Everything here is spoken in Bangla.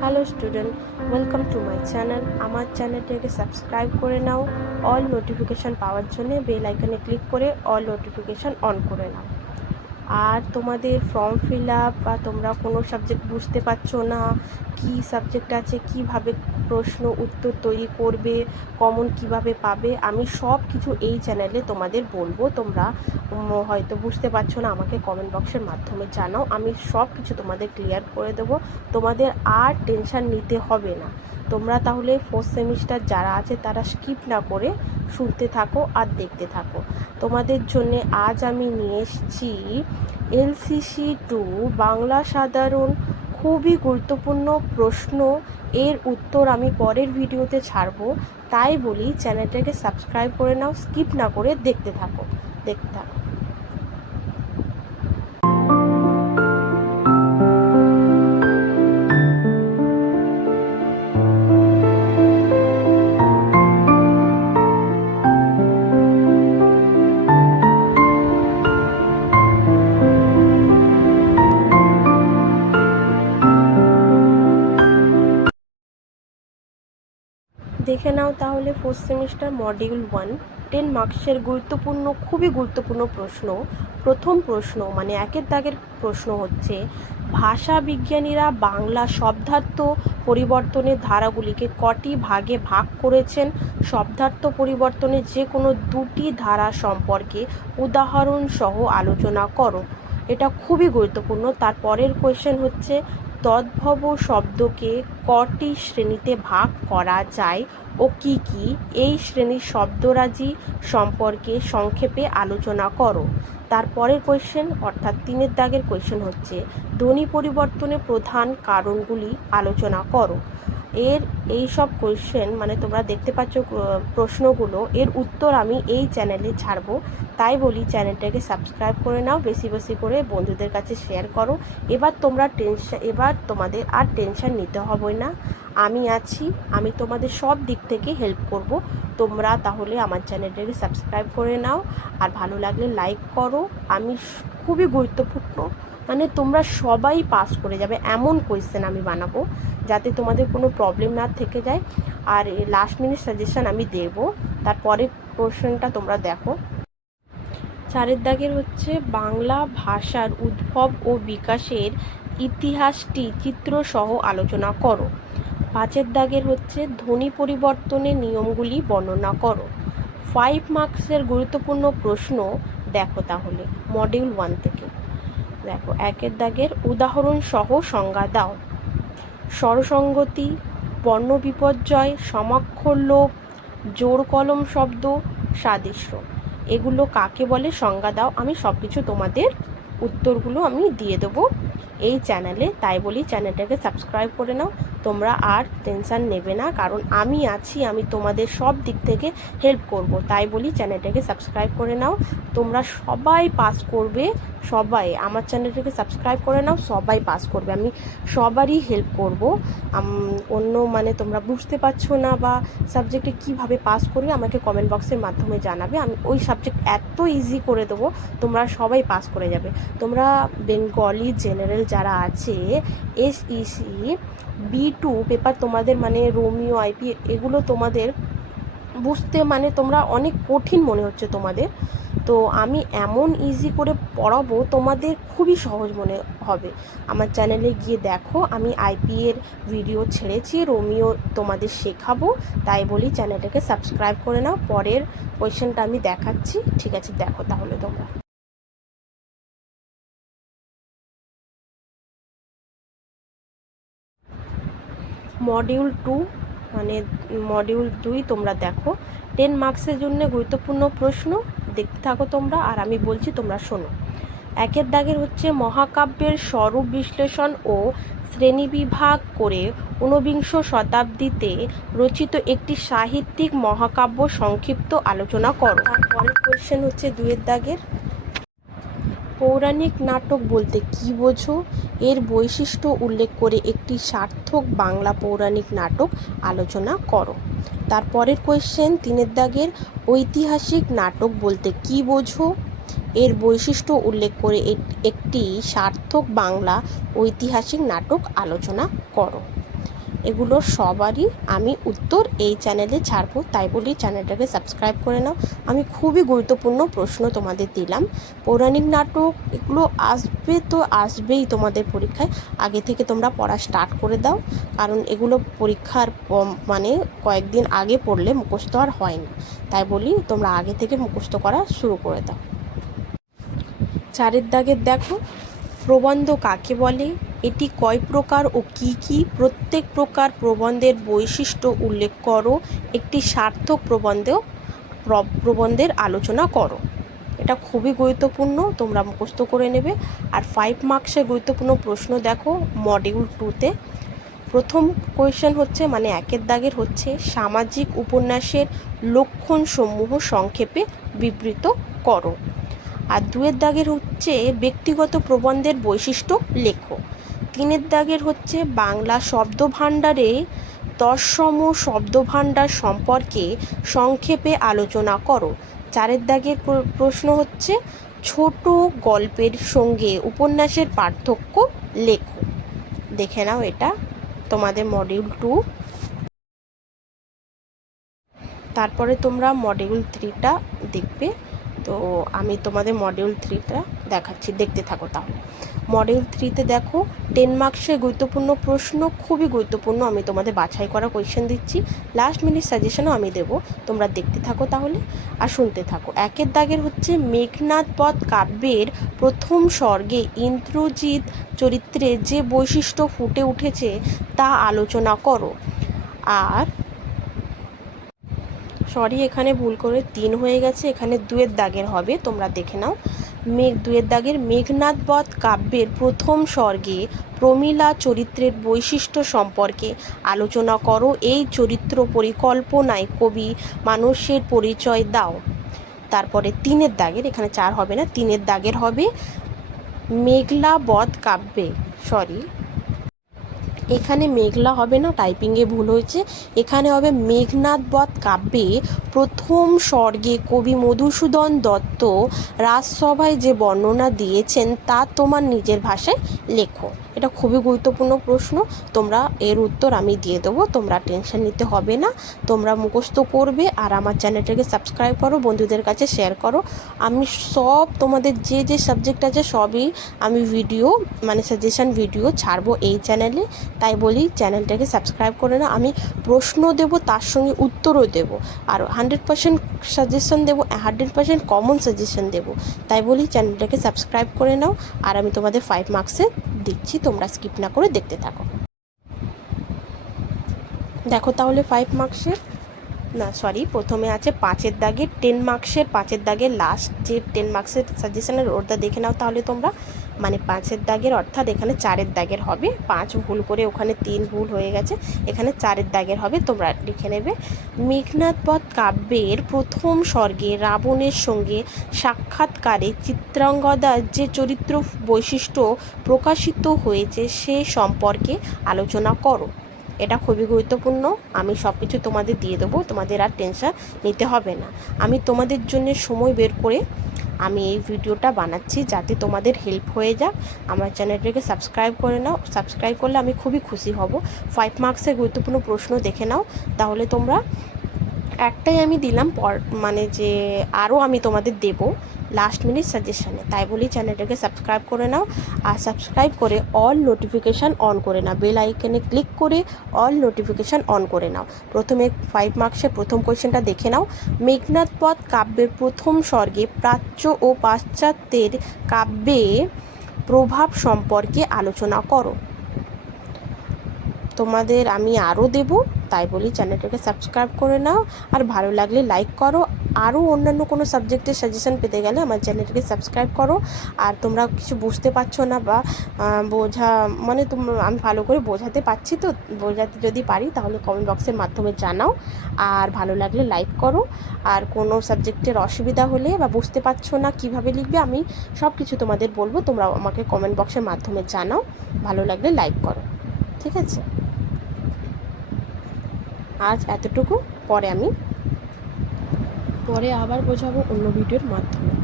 Hello student welcome to my channel আমার চ্যানেলটাকে সাবস্ক্রাইব করে নাও অল নোটিফিকেশান পাওয়ার জন্য বেল আইকনে ক্লিক করে অল নোটিফিকেশান অন করে নাও। আর তোমাদের ফর্ম ফিল আপ বা তোমরা কোনো সাবজেক্ট বুঝতে পারছ না, কি সাবজেক্ট আছে, কীভাবে প্রশ্ন উত্তর তৈরি করবে কমন কীভাবে পাবে, আমি সব কিছু এই চ্যানেলে তোমাদের বলব। তোমরা হয়তো বুঝতে পারছ না, আমাকে কমেন্ট বক্সের মাধ্যমে জানাও, আমি সব কিছু তোমাদের ক্লিয়ার করে দেবো। তোমাদের আর টেনশন নিতে হবে না। তোমরা তাহলে ফোর্থ সেমিস্টার যারা আছে, তারা স্কিপ না করে শুনতে থাকো আর দেখতে থাকো। তোমাদের জন্য আজ আমি নিয়ে এসেছি এলসিসি টু বাংলা সাধারণ, খুবই গুরুত্বপূর্ণ প্রশ্ন। এর উত্তর আমি পরের ভিডিওতে ছাড়ব। তাই বলি চ্যানেলটাকে সাবস্ক্রাইব করে নাও স্কিপ না করে দেখতে থাকো দেখতে থাকো। দেখে নাও তাহলে fourth semester module one ten মার্কসের গুরুত্বপূর্ণ, খুবই গুরুত্বপূর্ণ প্রশ্ন। প্রথম প্রশ্ন মানে একের দাগের প্রশ্ন হচ্ছে, ভাষা বিজ্ঞানীরা বাংলা শব্দার্থ পরিবর্তনের ধারাগুলিকে কটি ভাগে ভাগ করেছেন? শব্দার্থ পরিবর্তনের যে কোনো দুটি ধারা সম্পর্কে উদাহরণ সহ আলোচনা করো। এটা খুবই গুরুত্বপূর্ণ। তারপরের কোয়েশ্চেন হচ্ছে তদ্ভব শব্দকে কটি শ্রেণীতে ভাগ করা যায় ও কি কি? এই শ্রেণির শব্দরাজি সম্পর্কে সংক্ষেপে আলোচনা করো। তারপরের কোয়েশ্চেন অর্থাৎ তিনের দাগের কোয়েশ্চেন হচ্ছে, ধ্বনি পরিবর্তনের প্রধান কারণগুলি আলোচনা করো। এর এই সব কোয়েশ্চেন মানে তোমরা দেখতে পাচ্ছ প্রশ্নগুলো, এর উত্তর আমি এই চ্যানেলে ছাড়বো। তাই বলি চ্যানেলটাকে সাবস্ক্রাইব করে নাও, বেশি বেশি করে বন্ধুদের কাছে শেয়ার করো। এবার তোমরা টেনশন এবার তোমাদের আর টেনশন নিতে হবে না। আমি আছি, আমি তোমাদের সব দিক থেকে হেল্প করব। তোমরা তাহলে আমার চ্যানেলটাকে সাবস্ক্রাইব করে নাও। আর ভালো লাগলে লাইক করো। আমি খুবই গুরুত্বপূর্ণ মানে তোমরা সবাই পাস করে যাবে। এমন কোয়েশ্চেন আমি বানাবো, যাতে তোমাদের কোনো প্রবলেম না থেকে যায়। আর লাস্ট মিনিট সাজেশন আমি দেবো। তারপরে কোশ্চেনটা তোমরা দেখো। চারের দাগের হচ্ছে বাংলা ভাষার উদ্ভব ও বিকাশের ইতিহাসটি চিত্রসহ আলোচনা করো। পাঁচের দাগের হচ্ছে ধ্বনি পরিবর্তনের নিয়মগুলি বর্ণনা করো। ফাইভ মার্কসের গুরুত্বপূর্ণ প্রশ্ন দেখো তাহলে মডিউল ওয়ান থেকে। দেখো, একের দাগের উদাহরণ সহ সংজ্ঞা দাও। স্বরসঙ্গতি, বর্ণ বিপর্যয়, সমাক্ষর লোপ জোর কলম শব্দ, সাদৃশ্য। এগুলো কাকে বলে সংজ্ঞা দাও, আমি সব কিছু তোমাদের উত্তরগুলো আমি দিয়ে দেবো এই চ্যানেলে। তাই বলি চ্যানেলটাকে সাবস্ক্রাইব করে নাও, তোমরা আর টেনশন নেবে না, কারণ আমি আছি, আমি তোমাদের সব দিক থেকে হেল্প করব। তাই বলি চ্যানেলটাকে সাবস্ক্রাইব করে নাও, তোমরা সবাই পাস করবে সবাই আমার চ্যানেলটাকে সাবস্ক্রাইব করে নাও, সবাই পাস করবে। আমি সবারই হেল্প করব। অন্য মানে তোমরা বুঝতে পারছ না বা সাবজেক্টে কীভাবে পাস করবে আমাকে কমেন্ট বক্সের মাধ্যমে জানাবে। আমি ওই সাবজেক্ট এত ইজি করে দেবো, তোমরা সবাই পাস করে যাবে। তোমরা বেঙ্গলি জেনারেল যারা আছে S EC B two paper তোমাদের মানে রোমিও আইপি এগুলো তোমাদের বুঝতে মানে তোমরা অনেক কঠিন মনে হচ্ছে তোমাদের। তো আমি এমন ইজি করে পড়াবো তোমাদের খুবই সহজ মনে হবে। আমার চ্যানেলে গিয়ে দেখো, আমি আইপি এর ভিডিও ছেড়েছি, রোমিও তোমাদের শেখাবো, তাই বলি চ্যানেলটাকে সাবস্ক্রাইব করে নাও। পরের কোয়েশ্চেনটা আমি দেখাচ্ছি, ঠিক আছে, দেখো তাহলে তোমরা। মডিউল টু মানে মডিউল দুই তোমরা দেখো। টেন মার্কসের জন্য গুরুত্বপূর্ণ প্রশ্ন, দেখতে থাকো তোমরা, আর আমি বলছি তোমরা শোনো। একের দাগের হচ্ছে মহাকাব্যের স্বরূপ বিশ্লেষণ ও শ্রেণীবিভাগ করে ঊনবিংশ শতাব্দীতে রচিত একটি সাহিত্যিক মহাকাব্য সংক্ষিপ্ত আলোচনা করো। তারপরের কোয়েশ্চেন হচ্ছে দুয়ের দাগের। পৌরাণিক নাটক বলতে কী বোঝো? এর বৈশিষ্ট্য উল্লেখ করে একটি সার্থক বাংলা পৌরাণিক নাটক আলোচনা করো। তারপরের কোয়েশ্চেন তিনের দাগের ঐতিহাসিক নাটক বলতে কি বোঝো? এর বৈশিষ্ট্য উল্লেখ করে একটি সার্থক বাংলা ঐতিহাসিক নাটক আলোচনা করো। এগুলোর সবারই আমি উত্তর এই চ্যানেলে ছাড়বো, তাই বলি চ্যানেলটাকে সাবস্ক্রাইব করে নাও। আমি খুবই গুরুত্বপূর্ণ প্রশ্ন তোমাদের দিলাম। পৌরাণিক নাটক এগুলো আসবে তো আসবেই তোমাদের পরীক্ষায়। আগে থেকে তোমরা পড়া স্টার্ট করে দাও, কারণ এগুলো পরীক্ষার মানে কয়েকদিন আগে পড়লে মুখস্থ আর হয় না তাই বলি তোমরা আগে থেকে মুখস্থ করা শুরু করে দাও। চারের দাগের দেখো, প্রবন্ধ কাকে বলে? এটি কয় প্রকার ও কি কি? প্রত্যেক প্রকার প্রবন্ধের বৈশিষ্ট্য উল্লেখ করো, একটি সার্থক প্রবন্ধ প্র- প্রবন্ধের আলোচনা করো। এটা খুবই গুরুত্বপূর্ণ, তোমরা মুখস্থ করে নেবে। আর ফাইভ মার্কসের গুরুত্বপূর্ণ প্রশ্ন দেখো মডিউল টুতে প্রথম কোয়েশ্চেন হচ্ছে মানে একের দাগের হচ্ছে, সামাজিক উপন্যাসের লক্ষণসমূহ সংক্ষেপে বিবৃত করো। আর দুয়ের দাগের হচ্ছে, ব্যক্তিগত প্রবন্ধের বৈশিষ্ট্য লেখো। তিনের দাগের হচ্ছে বাংলা শব্দভাণ্ডারে তৎসম শব্দভাণ্ডার সম্পর্কে সংক্ষেপে আলোচনা করো। চারের দাগের প্রশ্ন হচ্ছে, ছোট গল্পের সঙ্গে উপন্যাসের পার্থক্য লেখো। দেখে নাও এটা, তোমাদের মডিউল টু তারপরে তোমরা মডিউল থ্রিটা দেখবে। তো আমি তোমাদের মডিউল থ্রিটা দেখাচ্ছি, দেখতে থাকো তাহলে। মডেল থ্রিতে দেখো টেন মার্কসের গুরুত্বপূর্ণ প্রশ্ন, খুবই গুরুত্বপূর্ণ, আমি তোমাদের বাছাই করা কোয়েশ্চেন দিচ্ছি। লাস্ট মিনিট সাজেশনও আমি দেবো, তোমরা দেখতে থাকো তাহলে আর শুনতে থাকো। একের দাগের হচ্ছে মেঘনাথ পথ কাব্যের প্রথম স্বর্গে ইন্দ্রজিৎ চরিত্রে যে বৈশিষ্ট্য ফুটে উঠেছে, তা আলোচনা করো। আর সরি এখানে ভুল করে তিন হয়ে গেছে, এখানে দুয়ের দাগের হবে, তোমরা দেখে নাও। মেঘ, দুয়ের দাগের মেঘনাথ বধ কাব্যের প্রথম স্বর্গে প্রমীলা চরিত্রের বৈশিষ্ট্য সম্পর্কে। আলোচনা করো এই চরিত্র পরিকল্পনায়, কবি মানুষের পরিচয় দাও। তারপরে তিনের দাগের, এখানে চার হবে না, তিনের দাগের হবে মেঘলা বধ কাব্যে সরি এখানে মেঘলা হবে না টাইপিংয়ে ভুল হয়েছে। এখানে হবে মেঘনাথ বধ কাব্যে প্রথম স্বর্গে কবি মধুসূদন দত্ত রাজসভায় যে বর্ণনা দিয়েছেন, তা তোমার নিজের ভাষায় লেখো। এটা খুবই গুরুত্বপূর্ণ প্রশ্ন। তোমরা এর উত্তর আমি দিয়ে দেবো। তোমরা টেনশন নিতে হবে না। তোমরা মুখস্থ করবে আর আমার চ্যানেলটাকে সাবস্ক্রাইব করো, বন্ধুদের কাছে শেয়ার করো। আমি সব তোমাদের যে যে সাবজেক্ট আছে সবই আমি ভিডিও মানে সাজেশন ভিডিও ছাড়বো এই চ্যানেলে তাই বলি চ্যানেলটাকে সাবস্ক্রাইব করে না আমি প্রশ্ন দেব, তার সঙ্গে উত্তরও দেব। আর হান্ড্রেড পার্সেন্ট সাজেশন দেবো হান্ড্রেড পার্সেন্ট কমন সাজেশন দেবো। তাই বলি চ্যানেলটাকে সাবস্ক্রাইব করে নাও। আর আমি তোমাদের ফাইভ মার্কসে দিচ্ছি। তোমরা স্কিপ না করে দেখতে থাকো। দেখো তাহলে ফাইভ মার্কসের না সরি প্রথমে আছে পাঁচের দাগে টেন মার্কসের পাঁচের দাগে লাস্ট যে টেন মার্কসের সাজেশনের ওরটা দেখে নাও তাহলে তোমরা। মানে পাঁচের দাগের, অর্থাৎ এখানে চারের দাগের হবে। পাঁচ ভুল করে ওখানে তিন ভুল হয়ে গেছে, এখানে চারের দাগের হবে, তোমরা লিখে নেবে। মেঘনাথ বধ কাব্যের প্রথম স্বর্গে রাবণের সঙ্গে সাক্ষাৎকারে চিত্রাঙ্গদার যে চরিত্র বৈশিষ্ট্য প্রকাশিত হয়েছে সে সম্পর্কে আলোচনা করো। এটা খুবই গুরুত্বপূর্ণ। আমি সব কিছু তোমাদের দিয়ে দেবো, তোমাদের আর টেনশন নিতে হবে না। আমি তোমাদের জন্য সময় বের করে আমি এই ভিডিওটা বানাচ্ছি যাতে তোমাদের হেল্প হয়ে যাক। আমার চ্যানেলটাকে সাবস্ক্রাইব করে নাও। সাবস্ক্রাইব করলে আমি খুবই খুশি হব। ফাইভ মার্কসের গুরুত্বপূর্ণ প্রশ্ন দেখে নাও। তাহলে তোমরা একটাই আমি দিলাম পর মানে যে আরও আমি তোমাদের দেব। লাস্ট মিনিট সাজেশনে তাই বলি চ্যানেলটাকে সাবস্ক্রাইব করে নাও আর সাবস্ক্রাইব করে অল নোটিফিকেশান অন করে নাও। বেল আইকনে ক্লিক করে অল নোটিফিকেশান অন করে নাও। প্রথমে ফাইভ মার্কসের প্রথম কোয়েশ্চেনটা দেখে নাও। মেঘনাথ পথ কাব্যের প্রথম স্বর্গে প্রাচ্য ও পাশ্চাত্যের কাব্যে প্রভাব সম্পর্কে আলোচনা করো। তোমাদের আমি আরও দেব, তাই বলি চ্যানেলটাকে সাবস্ক্রাইব করে নাও। আর ভালো লাগলে লাইক করো। আরও অন্যান্য কোনো সাবজেক্টের সাজেশন পেতে গেলে আমার চ্যানেলটাকে সাবস্ক্রাইব করো। আর তোমরা কিছু বুঝতে পারছ না বা বোঝা মানে তোম- আমি ভালো করে বোঝাতে পারছি তো, বোঝাতে যদি পারি তাহলে কমেন্ট বক্সের মাধ্যমে জানাও। আর ভালো লাগলে লাইক করো। আর কোনো সাবজেক্টের অসুবিধা হলে বা বুঝতে পারছ না কীভাবে লিখবে, আমি সব কিছু তোমাদের বলব। তোমরা আমাকে কমেন্ট বক্সের মাধ্যমে জানাও। ভালো লাগলে লাইক করো। ঠিক আছে? আজ এতটুকু। পরে আমি পরে আবার বোঝাবো অন্য ভিডিওর মাধ্যমে।